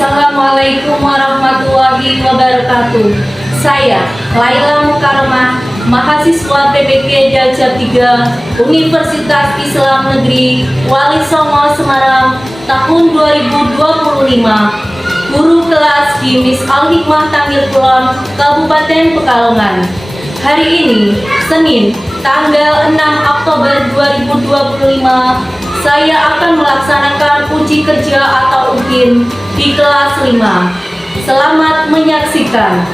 Assalamualaikum warahmatullahi wabarakatuh. Saya Laila Mukarramah, mahasiswa PPK Darjat 3 Universitas Islam Negeri Wali Songo Semarang tahun 2025, guru kelas di Miss Al-Hikmah Tangil Kulon, Kabupaten Pekalongan. Hari ini, Senin, tanggal 6 Oktober 2025, saya akan melaksanakan uji kerja atau UKIN di kelas 5. Selamat menyaksikan.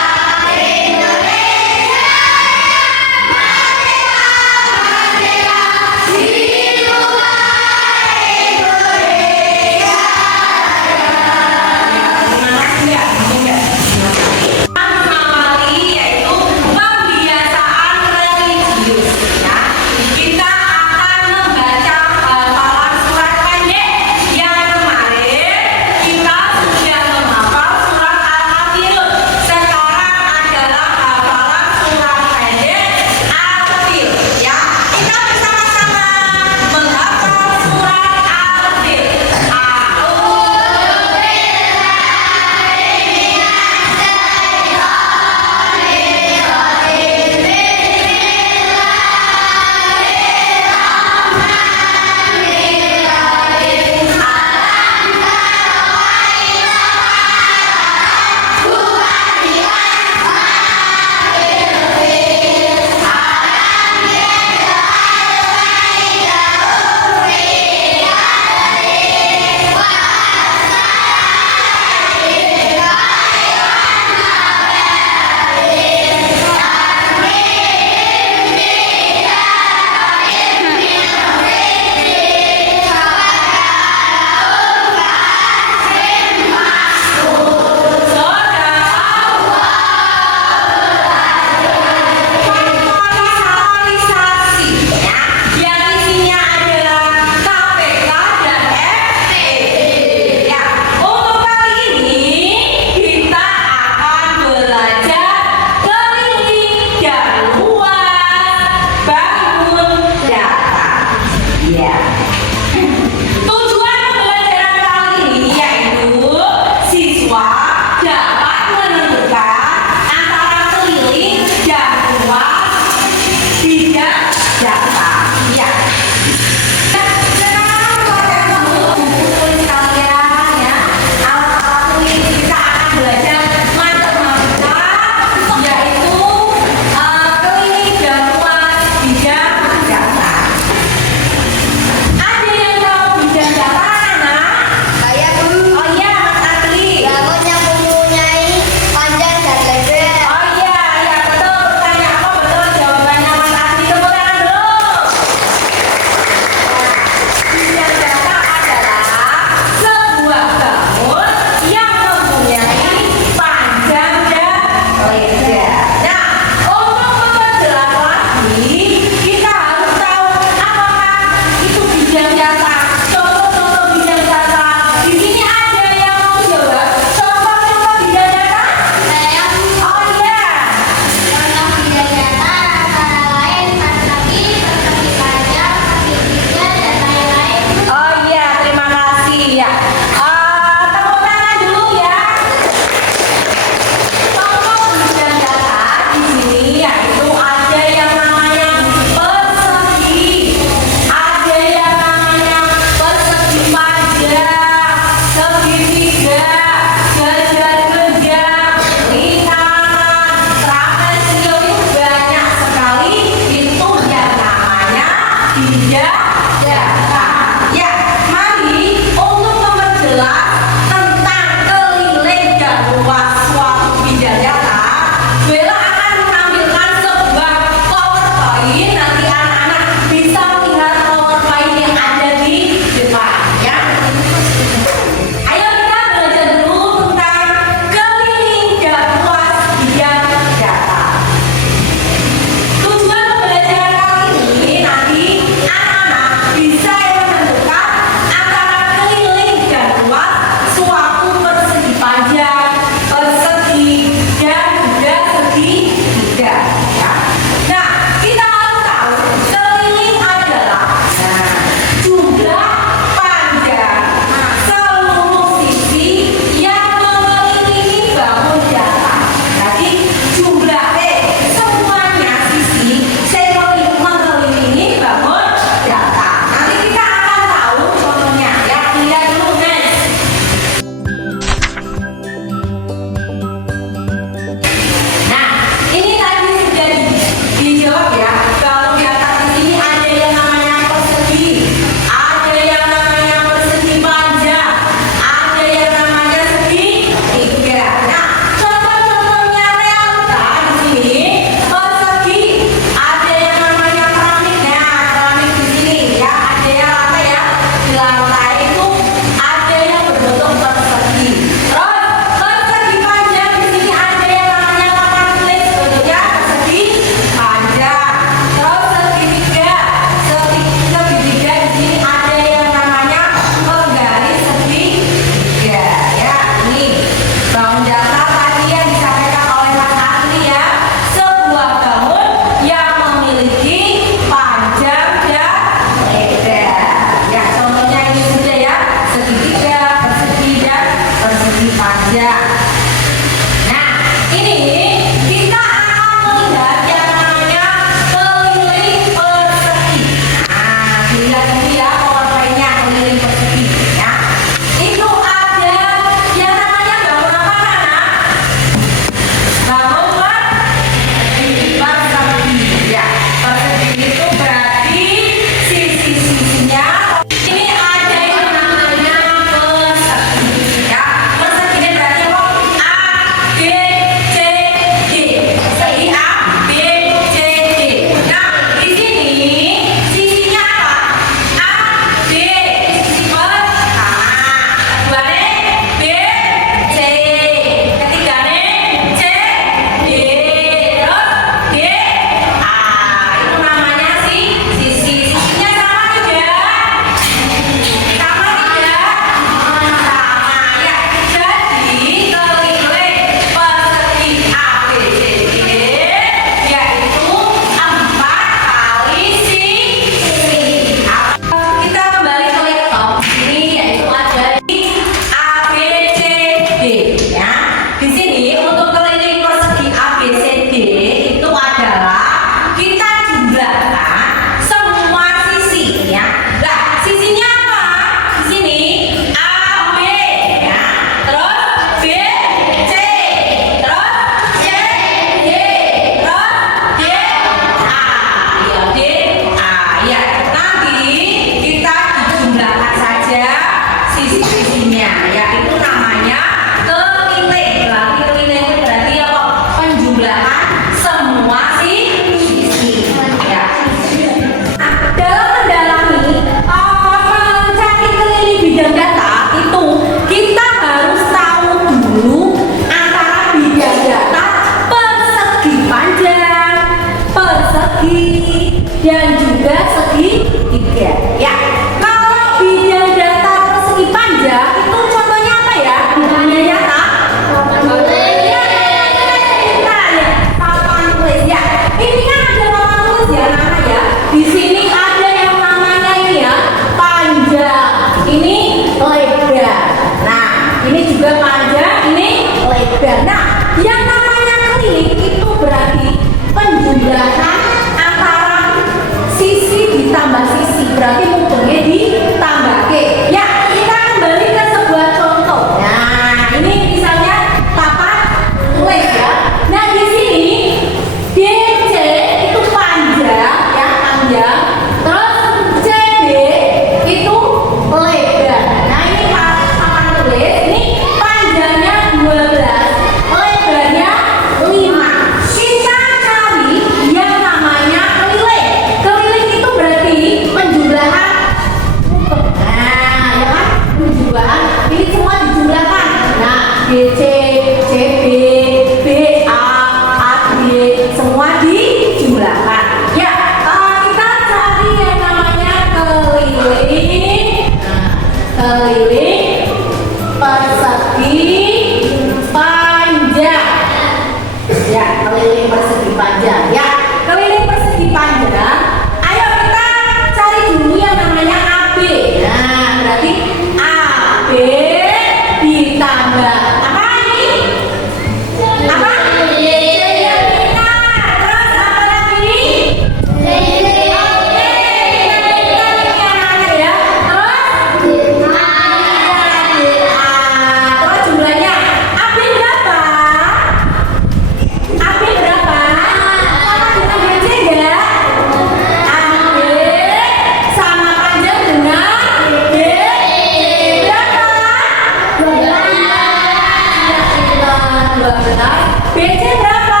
BC berapa?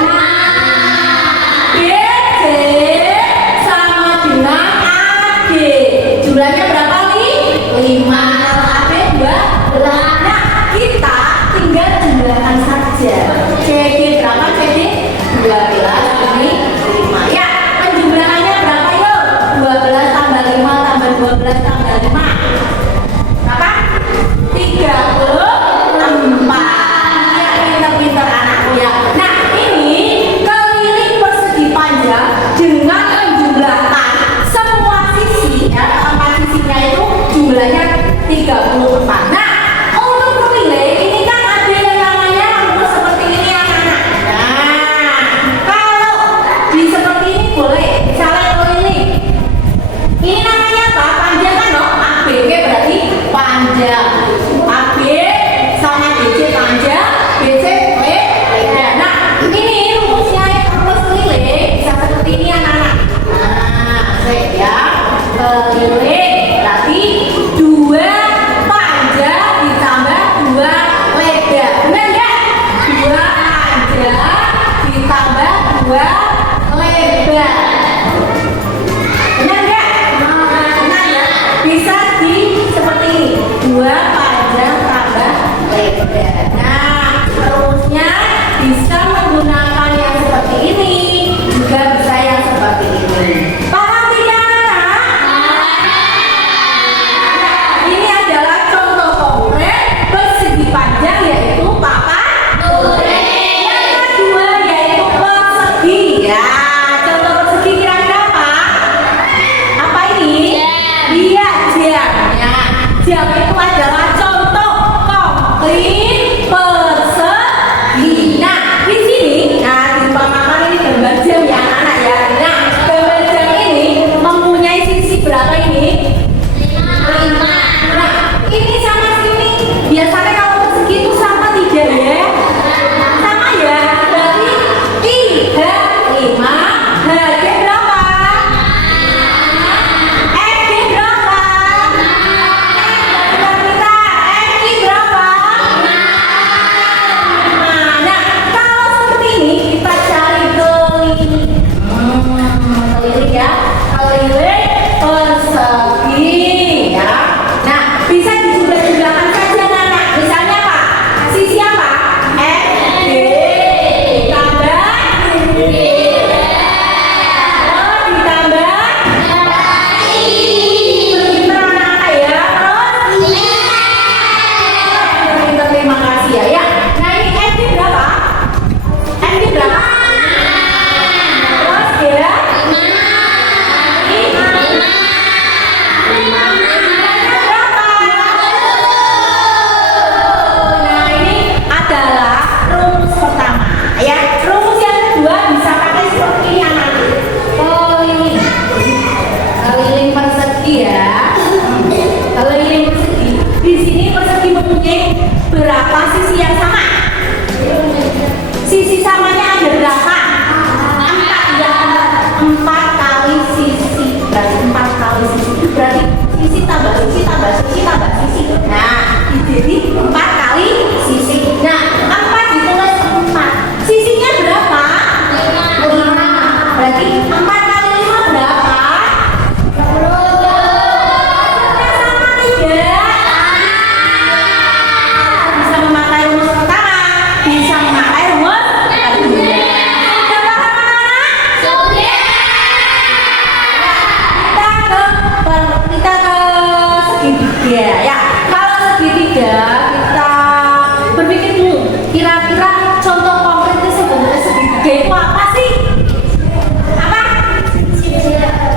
6. BC sama dengan AB. Jumlahnya berapa nih? 5. AB 12. Nah, kita tinggal jumlahkan saja. CD berapa CD? 12 ini 5. Ya, penjumlahannya berapa yuk? 12 tambah 5 tambah 12 tambah 5. Berapa? 34. Ya, pintar-pintar anakku ya. Nah, ini keliling persegi panjang dengan menjumlahkan semua sisi ya, keempat sisinya itu jumlahnya 34. Nah, untuk keliling ini kan ada yang namanya rumus seperti ini anak-anak. Nah, kalau di seperti ini boleh misalnya keliling. Ini namanya apa? Panjang kan loh. ABG berarti panjang. AB sama BC panjang, BC lebar. Nah, ini rumusnya rumus keliling bisa seperti ini anak-anak. Nah, baik ya. Keliling berarti 2 panjang ditambah 2 lebar. Benar nggak? 2 panjang ditambah 2 lebar. Benar nggak? Benar ya. Bisa di seperti ini. 2 panjang tambah lebar. Nah, rumusnya bisa menggunakan yang seperti ini, juga bisa yang seperti ini. Paham tidak anak? Ini adalah contoh konkret persegi panjang yaitu papan tulis. Yang kedua yaitu persegi. Ya, contoh persegi kira-kira apa? Apa ini? Iya, jam. Ya, jam itu adalah contoh konkret persegi. Nah, di sini, di pemaparan ini gambar jam ya anak-anak ya. Nah, gambar jam ini mempunyai sisi berapa ini? 5. Nah, ini sama sini. Biasanya kalau persegi itu sama tidak ya? Sama ya. Berarti 3, 5. HG berapa? FG berapa? Kita FG berapa? 5. Nah, kalau seperti ini kita cari keliling. Keliling ya. Keliling persegi ya. Nah, bisa dijumlah-jumlahkan saja anak. Misalnya apa? Sisi apa? FG ditambah oh, ditambah pintar anak ya. Terus terima kasih ya. Ya. Nah, ini FG berapa? FG berapa? Terus ya? Nah, ini adalah rumus pertama ya. Rumus yang kedua bisa pakai seperti ini anak. Keliling. Keliling persegi ya. Keliling persegi. Di sini persegi mempunyai berapa sisi yang sama? Sisi samanya ada berapa? 4 ya. 4 kali sisi. Berarti 4 kali sisi. Berarti sisi tambah sisi tambah sisi tambah sisi. Nah, jadi 4 kali sisi. Nah, 4 ditulis 4. Sisinya berapa? 5. Berarti 4 kali 5 berapa? 10. Sama tidak? Bisa memakai rumus pertama, bisa memakai rumus kedua. Sudah paham anak-anak? Kita ke segitiga ya. Kalau segitiga kita berpikir dulu, kira-kira contoh konkretnya sebenarnya segitiga itu apa sih? Apa?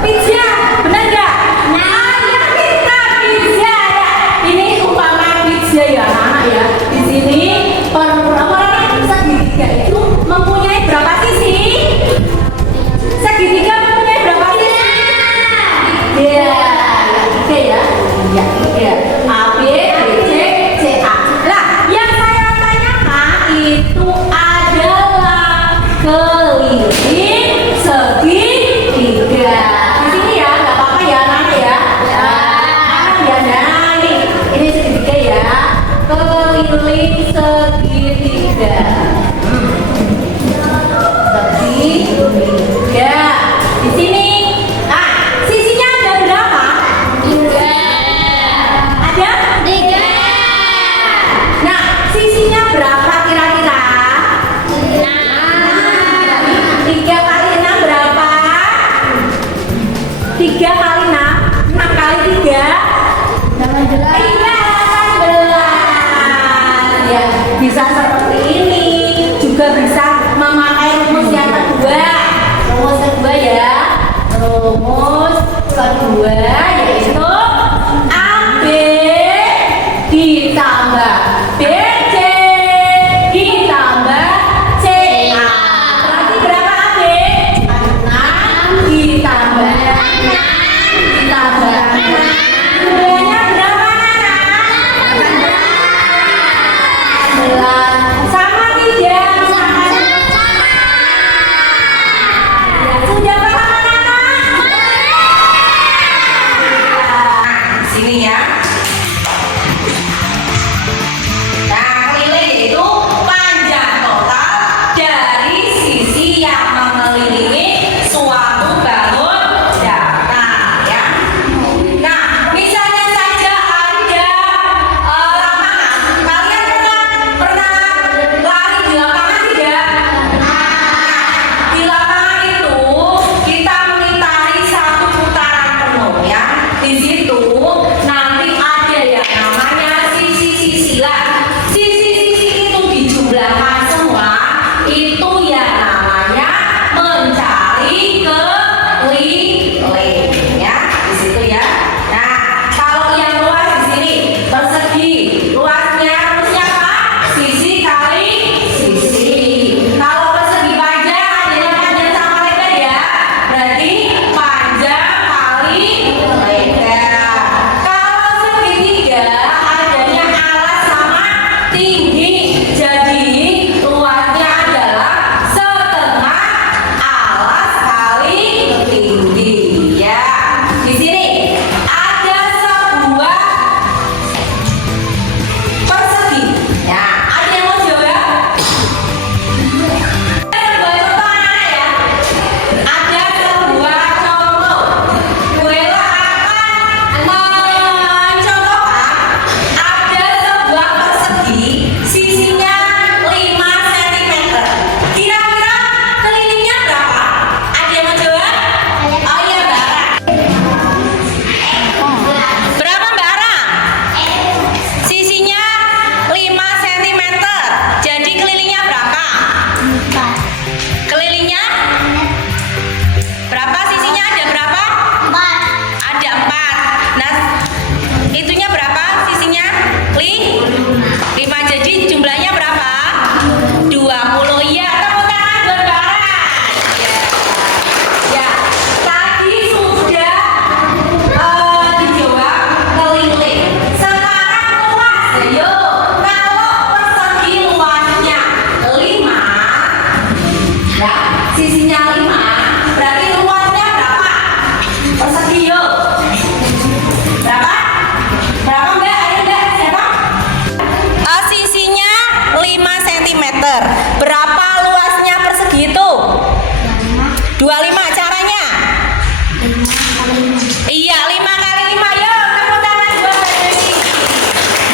Pizza, benar nggak? Nah, ya kita pizza ya. Ini umpama pizza ya anak ya. Di sini perputaran segitiga itu mempunyai berapa sisi? Segitiga mempunyai berapa sisi? Ya, tiga ya. Ya, tiga. A, B, B, C, C, A. Nah, yang saya tanyakan itu kedua yaitu AB ditambah BC ditambah CA. Berarti berapa AB? 6 ditambah 6 ditambah 6. Jumlahnya berapa anak? 11. Sama tidak? Sudah paham anak? Sini ya. Nah, keliling itu panjang total dari sisi yang mengelilingi suatu bangun datar ya. Nah, misalnya saja ada lapangan, kalian pernah lari di lapangan tidak? Di lapangan itu kita mengitari satu putaran penuh ya. Di situ nanti ada yang namanya sisi-sisi lah. Sisi-sisi itu dijumlahkan semua, itu yang namanya mencari keliling ya. Di situ ya. Nah, kalau yang luas di sini persegi, luasnya apa? Sisi kali sisi. Kalau persegi panjang, ada yang panjang sama lebar ya. Berarti panjang kali lebar. Kalau segitiga, adanya alas sama tinggi. Jadi luasnya adalah setengah alas kali tinggi ya. Di sini ada sebuah persegi. Ya, ada yang mau jawab? Sebuah contoh anak ya. Ada sebuah contoh. Buela akan mencontohkan ada sebuah persegi sisinya 5 cm. Kira-kira kelilingnya berapa? Ada yang mau jawab? Oh iya, Mbak Ara. Berapa Mbak Ara? Sisinya 5 cm. Jadi kelilingnya berapa? Kelilingnya berapa? Sisinya ada berapa? Ada 4. Nah, itunya berapa sisinya? 5. Jadi jumlahnya berapa? 20. Iya, tepuk tangan buat Mbak Ara. Ya. Ya, tadi sudah dijawab keliling. Sekarang luas. Ayo, kalau persegi luasnya 5, ya, sisinya 5, berarti luasnya berapa? Persegi yuk. Berapa? Berapa Mbak? Ayo Mbak, siapa? Sisinya 5 cm. Berapa luasnya persegi itu? 25. Caranya? Iya, 5 kali 5. Yuk, tepuk tangan buat Mbak Dewi.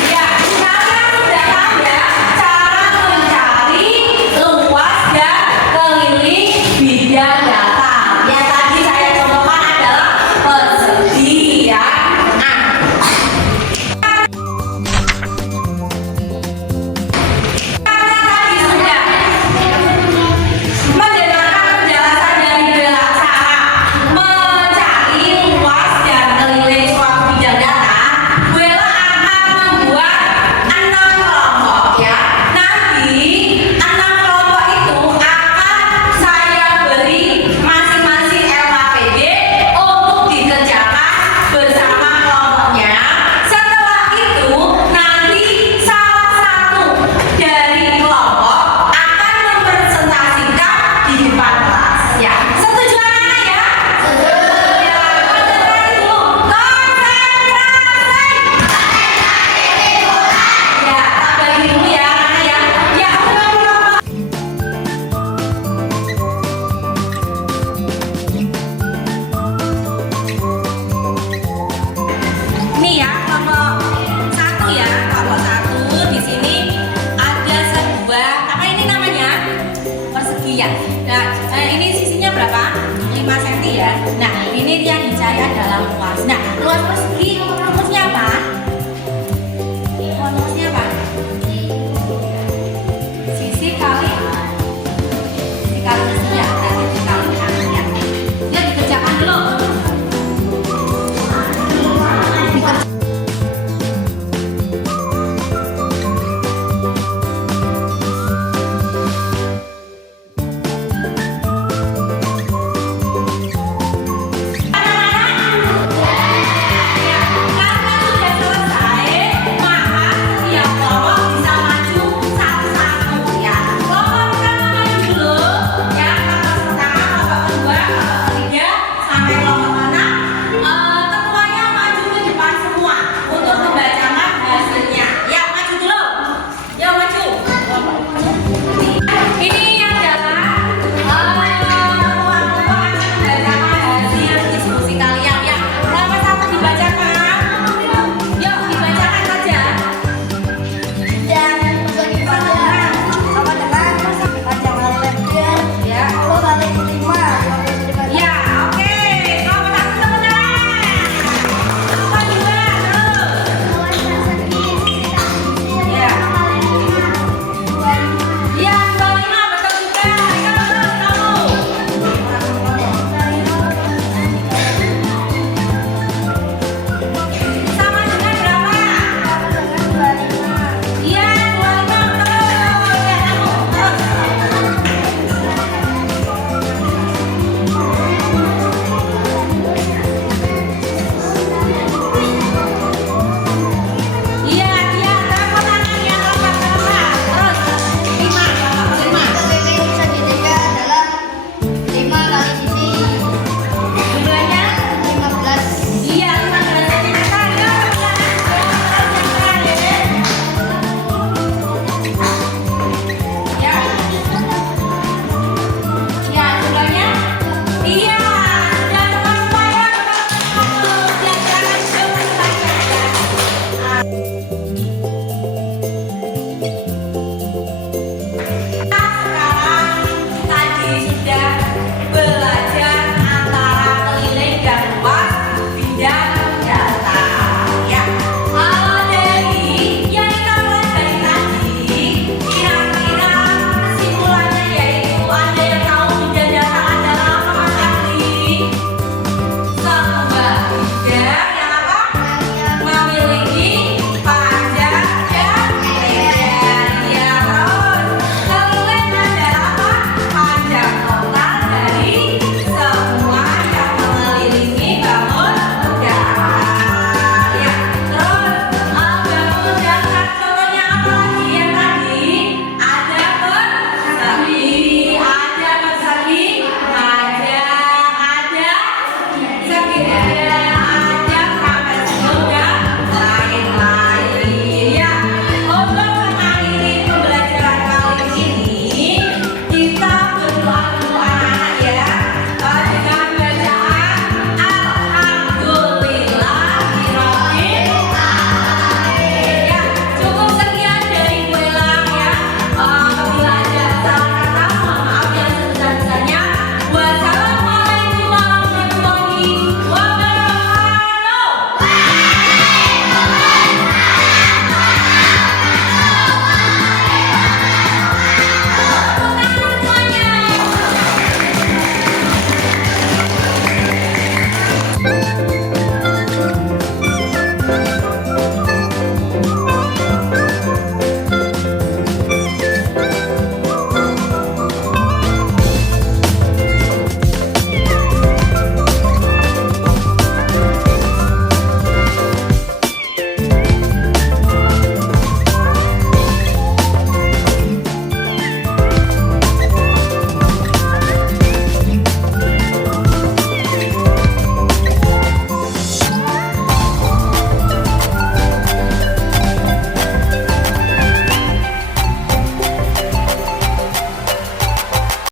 Ya, kalian sudah tahu ya cara mencari luas dan keliling bidang datar. Yang tadi saya contohkan adalah persegi ya. Nah, karena tadi sudah mendengarkan penjelasan dari Bella cara mencari luas dan keliling suatu bidang datar, Bella akan membuat 6 kelompok ya. Nanti 6 kelompok itu akan saya beri masing-masing LKPD untuk dikerjakan bersama kelompoknya. Setelah itu nanti salah satu dari kelompok akan mempresentasikan di depan kelas ya. Setuju anak-anak ya? Ya, konsentrasi dulu. Konsentrasi. Ya, tak bagi dulu ya anak-anak ya. Ya, kelompok. Ini ya kelompok 1 ya, kelompok 1 di sini ada sebuah apa ini namanya? Persegi ya. Nah, ini sisinya berapa? 5 cm ya. Nah, ini yang dicari adalah luas. Nah, luas persegi